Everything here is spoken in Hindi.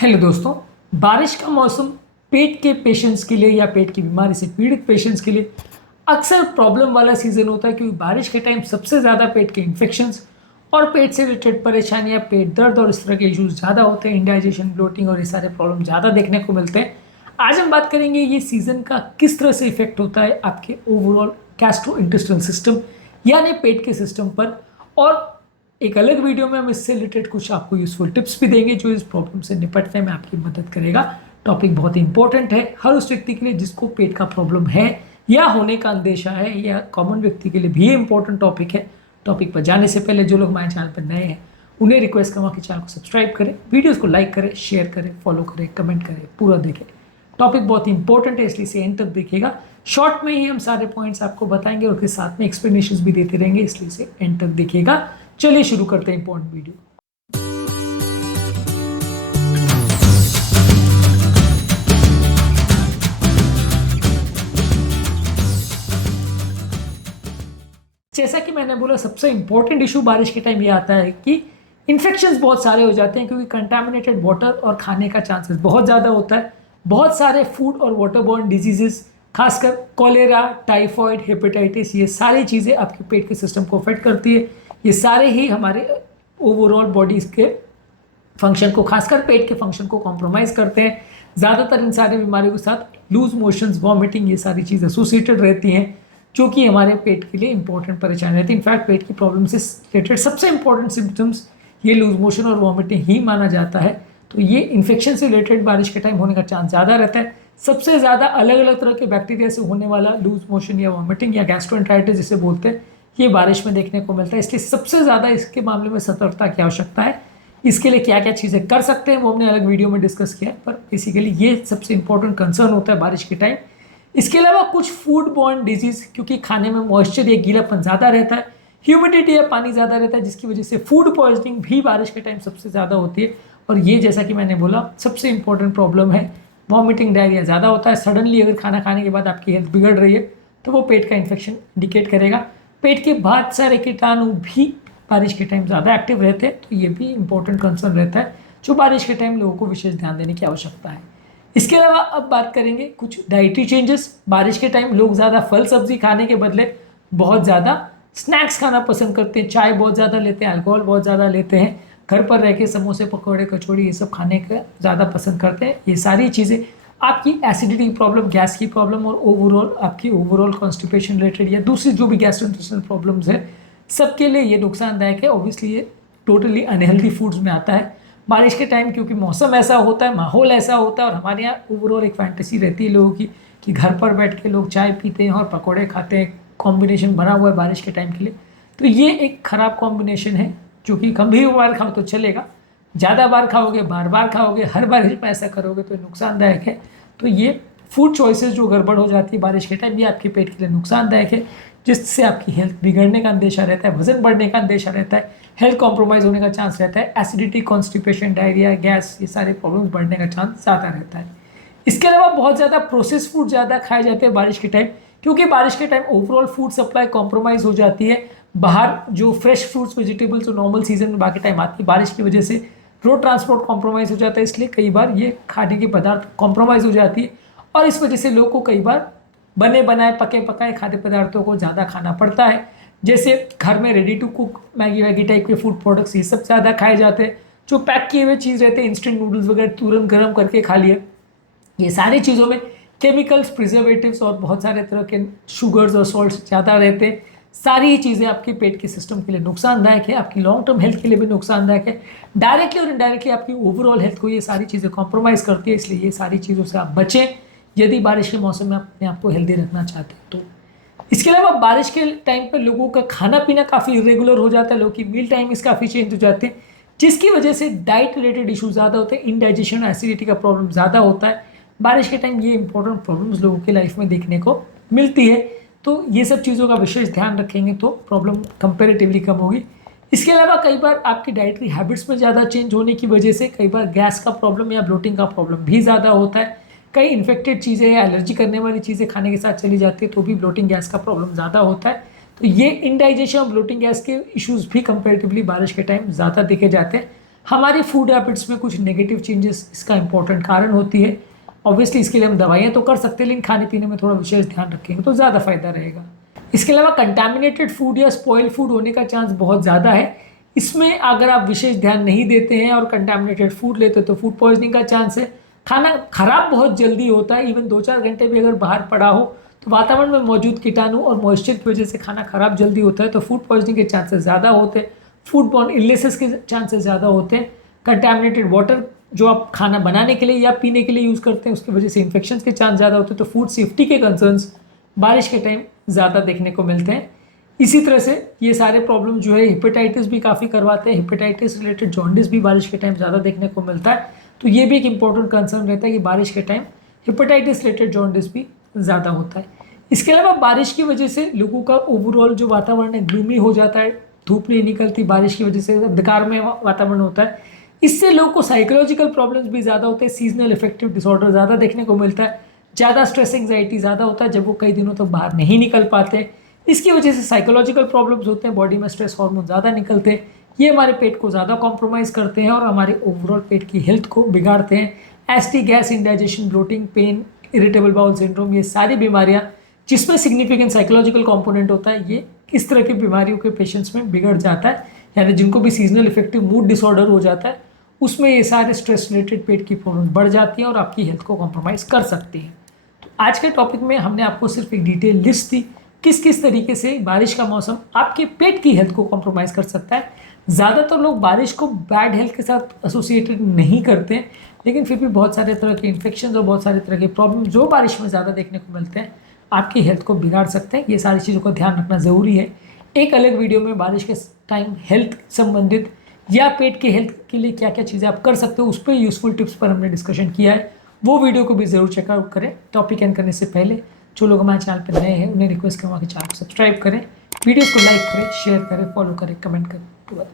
हेलो दोस्तों। बारिश का मौसम पेट के पेशेंट्स के लिए या पेट की बीमारी से पीड़ित पेशेंट्स के लिए अक्सर प्रॉब्लम वाला सीज़न होता है, क्योंकि बारिश के टाइम सबसे ज़्यादा पेट के इन्फेक्शंस और पेट से रिलेटेड परेशानियां, पेट दर्द और इस तरह के इश्यूज ज़्यादा होते हैं। इंडाइजेशन, ब्लोटिंग और ये सारे प्रॉब्लम ज़्यादा देखने को मिलते हैं। आज हम बात करेंगे ये सीज़न का किस तरह से इफेक्ट होता है आपके ओवरऑल गैस्ट्रो इंटेस्टाइनल सिस्टम यानी पेट के सिस्टम पर। और एक अलग वीडियो में हम इससे रिलेटेड कुछ आपको यूजफुल टिप्स भी देंगे जो इस प्रॉब्लम से निपटने में आपकी मदद करेगा। टॉपिक बहुत इंपॉर्टेंट है हर उस व्यक्ति के लिए जिसको पेट का प्रॉब्लम है या होने का अंदेशा है, या कॉमन व्यक्ति के लिए भी ये इंपॉर्टेंट टॉपिक है। टॉपिक पर जाने से पहले जो लोग हमारे चैनल पर नए हैं उन्हें रिक्वेस्ट करूँगा कि चैनल को सब्सक्राइब करें, वीडियोज़ को लाइक करें, शेयर करें, फॉलो करें, कमेंट करें, पूरा देखें। टॉपिक बहुत इंपॉर्टेंट है इसलिए इसे एंड तक देखिएगा। शॉर्ट में ही हम सारे पॉइंट्स आपको बताएंगे और उसके साथ में एक्सप्लेनेशन भी देते रहेंगे, इसलिए इसे एंड तक देखिएगा। चलिए शुरू करते हैं इंपॉर्टेंट वीडियो। जैसा कि मैंने बोला, सबसे इंपॉर्टेंट इशू बारिश के टाइम ये आता है कि इन्फेक्शंस बहुत सारे हो जाते हैं, क्योंकि कंटामिनेटेड वाटर और खाने का चांसेस बहुत ज़्यादा होता है। बहुत सारे फूड और वाटरबोर्न डिजीजेस, खासकर कॉलेरा, टाइफॉइड, हेपेटाइटिस, ये सारी चीज़ें आपके पेट के सिस्टम को अफेक्ट करती है। ये सारे ही हमारे ओवरऑल बॉडीज के फंक्शन को, खासकर पेट के फंक्शन को कॉम्प्रोमाइज़ करते हैं। ज़्यादातर इन सारी बीमारियों के साथ लूज मोशंस, वॉमिटिंग, ये सारी चीज़ एसोसिएटेड रहती हैं, जो कि हमारे पेट के लिए इंपॉर्टेंट परेशानी रहती है। इनफैक्ट पेट की प्रॉब्लम से रिलेटेड सबसे इंपॉर्टेंट सिम्टम्स ये लूज मोशन और वॉमिटिंग ही माना जाता है। तो ये इन्फेक्शन से रिलेटेड बारिश के टाइम होने का चांस ज़्यादा रहता है। सबसे ज़्यादा अलग अलग तरह के बैक्टीरिया से होने वाला लूज मोशन या वॉमिटिंग या गैस्ट्रोएंटेराइटिस जिसे बोलते हैं, ये बारिश में देखने को मिलता है। इसलिए सबसे ज़्यादा इसके मामले में सतर्कता की आवश्यकता है। इसके लिए क्या क्या चीज़ें कर सकते हैं वो हमने अलग वीडियो में डिस्कस किया है, पर बेसिकली ये सबसे इंपॉर्टेंट कंसर्न होता है बारिश के टाइम। इसके अलावा कुछ फूड बॉर्न डिजीज़, क्योंकि खाने में मॉइस्चर या गीलापन ज़्यादा रहता है, ह्यूमिडिटी या पानी ज़्यादा रहता है, जिसकी वजह से फूड पॉइजनिंग भी बारिश के टाइम सबसे ज़्यादा होती है। और ये जैसा कि मैंने बोला सबसे इंपॉर्टेंट प्रॉब्लम है। वॉमिटिंग, डायरिया ज़्यादा होता है। सडनली अगर खाना खाने के बाद आपकी हेल्थ बिगड़ रही है तो वो पेट का इन्फेक्शन इंडिकेट करेगा। पेट के बहुत सारे कीटाणु भी बारिश के टाइम ज़्यादा एक्टिव रहते हैं, तो ये भी इंपॉर्टेंट कंसर्न रहता है जो बारिश के टाइम लोगों को विशेष ध्यान देने की आवश्यकता है। इसके अलावा अब बात करेंगे कुछ डाइटरी चेंजेस। बारिश के टाइम लोग ज़्यादा फल सब्जी खाने के बदले बहुत ज़्यादा स्नैक्स खाना पसंद करते हैं, चाय बहुत ज़्यादा लेते हैं, अल्कोहल बहुत ज़्यादा लेते हैं, घर पर रह के समोसे, पकौड़े, कचौड़ी ये सब खाने का ज़्यादा पसंद करते हैं। ये सारी चीज़ें आपकी एसिडिटी की प्रॉब्लम, गैस की प्रॉब्लम और ओवरऑल आपकी ओवरऑल कॉन्स्टिपेशन रिलेटेड या दूसरी जो भी गैस्ट्रोइंटेस्टाइनल प्रॉब्लम्स है, सबके लिए ये नुकसानदायक है। ऑब्वियसली ये टोटली अनहेल्दी फूड्स में आता है बारिश के टाइम, क्योंकि मौसम ऐसा होता है, माहौल ऐसा होता है, और हमारे यहाँ ओवरऑल एक फैंटेसी रहती है लोगों की कि घर पर बैठ के लोग चाय पीते हैं और पकौड़े खाते हैं। कॉम्बिनेशन बना हुआ है बारिश के टाइम के लिए, तो ये एक ख़राब कॉम्बिनेशन है, जो कि कभी बार खाओ तो चलेगा, ज़्यादा बार खाओगे, बार बार खाओगे, हर बारिश में ऐसा करोगे तो नुकसानदायक है। तो ये फूड चॉइसेस जो गड़बड़ हो जाती है बारिश के टाइम, ये आपके पेट के लिए नुकसानदायक है, जिससे आपकी हेल्थ बिगड़ने का अंदेशा रहता है, वजन बढ़ने का अंदेशा रहता है, हेल्थ कॉम्प्रोमाइज़ होने का चांस रहता है, एसिडिटी, कॉन्स्टिपेशन, डायरिया, गैस, ये सारे प्रॉब्लम्स बढ़ने का चांस ज़्यादा रहता है। इसके अलावा बहुत ज़्यादा प्रोसेस फूड ज़्यादा खाए जाते हैं बारिश के टाइम, क्योंकि बारिश के time overall food supply compromise हो जाती है। बाहर जो फ्रेश फ्रूट्स, वेजिटेबल्स जो नॉर्मल सीजन में बाकी टाइम आती है, बारिश की वजह से रोड ट्रांसपोर्ट कॉम्प्रोमाइज़ हो जाता है, इसलिए कई बार ये खाने के पदार्थ कॉम्प्रोमाइज़ हो जाती है, और इस वजह से लोग को कई बार बने बनाए, पके पकाए खाद्य पदार्थों को ज़्यादा खाना पड़ता है। जैसे घर में रेडी टू कुक मैगी वैगी टाइप के फूड प्रोडक्ट्स, ये सब ज़्यादा खाए जाते हैं। जो पैक किए हुए चीज़ रहते हैं, इंस्टेंट नूडल्स वगैरह तुरंत गर्म करके खा लिए, ये सारी चीज़ों में केमिकल्स, प्रिजर्वेटिव्स और बहुत सारे तरह के शुगर्स और सॉल्ट्स ज़्यादा रहते हैं। सारी ही चीज़ें आपके पेट के सिस्टम के लिए नुकसानदायक है, आपकी लॉन्ग टर्म हेल्थ के लिए भी नुकसानदायक है। डायरेक्टली और इनडायरेक्टली आपकी ओवरऑल हेल्थ को ये सारी चीज़ें कॉम्प्रोमाइज़ करती है, इसलिए ये सारी चीज़ों से आप बचें यदि बारिश के मौसम में अपने आप को हेल्दी रखना चाहते हैं तो। इसके अलावा बारिश के टाइम पर लोगों का खाना पीना काफ़ी इरेगुलर हो जाता है, लोगों की मील टाइमिंग्स काफ़ी चेंज हो जाते हैं, जिसकी वजह से डाइट रिलेटेड इशू ज़्यादा होते हैं, इंडाइजेशन, एसिडिटी का प्रॉब्लम ज़्यादा होता है। बारिश के टाइम ये इंपॉर्टेंट प्रॉब्लम्स लोगों की लाइफ में देखने को मिलती है, तो ये सब चीज़ों का विशेष ध्यान रखेंगे तो प्रॉब्लम कंपेरेटिवली कम होगी। इसके अलावा कई बार आपकी डाइटरी हैबिट्स में ज़्यादा चेंज होने की वजह से कई बार गैस का प्रॉब्लम या ब्लोटिंग का प्रॉब्लम भी ज़्यादा होता है। कई इन्फेक्टेड चीज़ें या एलर्जी करने वाली चीज़ें खाने के साथ चली जाती है तो भी ब्लोटिंग गैस का प्रॉब्लम ज़्यादा होता है। तो ये इंडाइजेशन और ब्लोटिंग गैस के इश्यूज़ भी कंपेरेटिवली बारिश के टाइम ज़्यादा देखे जाते हैं। हमारी फूड हैबिट्स में कुछ नेगेटिव चेंजेस इसका इंपॉर्टेंट कारण होती है। ऑब्वियसली इसके लिए हम दवाइयाँ तो कर सकते हैं, लेकिन खाने पीने में थोड़ा विशेष ध्यान रखेंगे तो ज़्यादा फायदा रहेगा। इसके अलावा कंटामिनेटेड फूड या स्पॉइल फूड होने का चांस बहुत ज़्यादा है। इसमें अगर आप विशेष ध्यान नहीं देते हैं और कंटामिनेटेड फूड लेते हो तो फूड पॉइजनिंग का चांस है। खाना खराब बहुत जल्दी होता है, इवन 2-4 घंटे भी अगर बाहर पड़ा हो तो वातावरण में मौजूद कीटाणु और मॉइस्चर की वजह से खाना खराब जल्दी होता है, तो फूड पॉइजनिंग के चांसेस ज़्यादा होते हैं, फूड बॉर्न इलनेसेस के चांसेस ज़्यादा होते हैं। कंटामिनेटेड वाटर जो आप खाना बनाने के लिए या पीने के लिए यूज़ करते हैं उसकी वजह से इन्फेक्शन के चांस ज़्यादा होते हैं। तो फूड सेफ्टी के कंसर्न्स बारिश के टाइम ज़्यादा देखने को मिलते हैं। इसी तरह से ये सारे प्रॉब्लम जो है हेपेटाइटिस भी काफ़ी करवाते हैं। हेपेटाइटिस रिलेटेड जॉन्डिस भी बारिश के टाइम ज़्यादा देखने को मिलता है, तो ये भी एक इंपॉर्टेंट कंसर्न रहता है कि बारिश के टाइम हेपेटाइटिस रिलेटेड जॉन्डिस भी ज़्यादा होता है। इसके अलावा बारिश की वजह से लोगों का ओवरऑल जो वातावरण है ग्लूमी हो जाता है, धूप नहीं निकलती, बारिश की वजह से अंधकार में वातावरण होता है। इससे लोगों को साइकोलॉजिकल प्रॉब्लम्स भी ज़्यादा होते हैं, सीजनल इफेक्टिव डिसऑर्डर ज़्यादा देखने को मिलता है, ज़्यादा स्ट्रेस एंग्जाइटी ज़्यादा होता है जब वो कई दिनों तक बाहर नहीं निकल पाते। इसकी वजह से साइकोलॉजिकल प्रॉब्लम्स होते हैं, बॉडी में स्ट्रेस हार्मोन ज़्यादा निकलते हैं, ये हमारे पेट को ज़्यादा कॉम्प्रोमाइज़ करते हैं और हमारे ओवरऑल पेट की हेल्थ को बिगाड़ते हैं। Acidic gas, indigestion, bloating, pain, irritable bowel syndrome, ये सारी बीमारियाँ जिसमें सिग्निफिकेंट साइकोलॉजिकल कंपोनेंट होता है, ये इस तरह की बीमारियों के पेशेंट्स में बिगड़ जाता है। यानी जिनको भी सीजनल इफेक्टिव मूड डिसऑर्डर हो जाता है उसमें ये सारे स्ट्रेस रिलेटेड पेट की प्रॉब्लम बढ़ जाती हैं और आपकी हेल्थ को कॉम्प्रोमाइज़ कर सकती हैं। तो आज के टॉपिक में हमने आपको सिर्फ एक डिटेल लिस्ट दी किस किस तरीके से बारिश का मौसम आपके पेट की हेल्थ को कॉम्प्रोमाइज़ कर सकता है। ज़्यादातर लोग बारिश को बैड हेल्थ के साथ एसोसिएटेड नहीं करते हैं, लेकिन फिर भी बहुत सारे तरह के इन्फेक्शन और बहुत सारे तरह के प्रॉब्लम जो बारिश में ज़्यादा देखने को मिलते हैं आपकी हेल्थ को बिगाड़ सकते हैं। ये सारी चीज़ों का ध्यान रखना ज़रूरी है। एक अलग वीडियो में बारिश के टाइम हेल्थ संबंधित या पेट के हेल्थ के लिए क्या क्या चीज़ें आप कर सकते हो उस पर यूज़फुल टिप्स पर हमने डिस्कशन किया है, वो वीडियो को भी ज़रूर चेकआउट करें। टॉपिक एंड करने से पहले जो लोग हमारे चैनल पर नए हैं उन्हें रिक्वेस्ट करूँगा कि चैनल को सब्सक्राइब करें, वीडियोज़ को लाइक करें, शेयर करें, फॉलो करें, कमेंट करें।